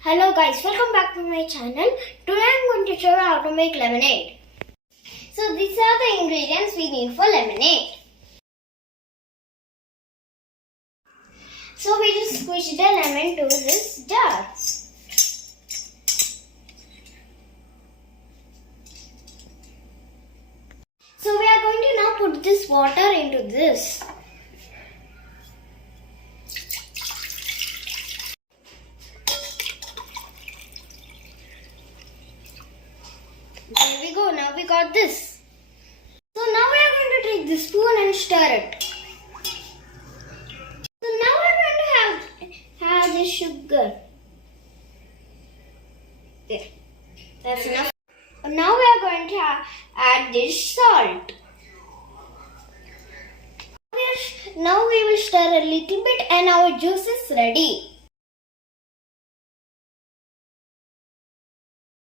Hello guys, welcome back to my channel. Today I'm going to show you how to make lemonade. So these are the ingredients we need for lemonade. So we just squish the lemon to this jar. So we are going to now put this water into this. There we go, now we got this. So now we are going to take the spoon and stir it. So now we are going to have the sugar. There, that's enough. Now we are going to add this salt. Now we will stir a little bit and our juice is ready.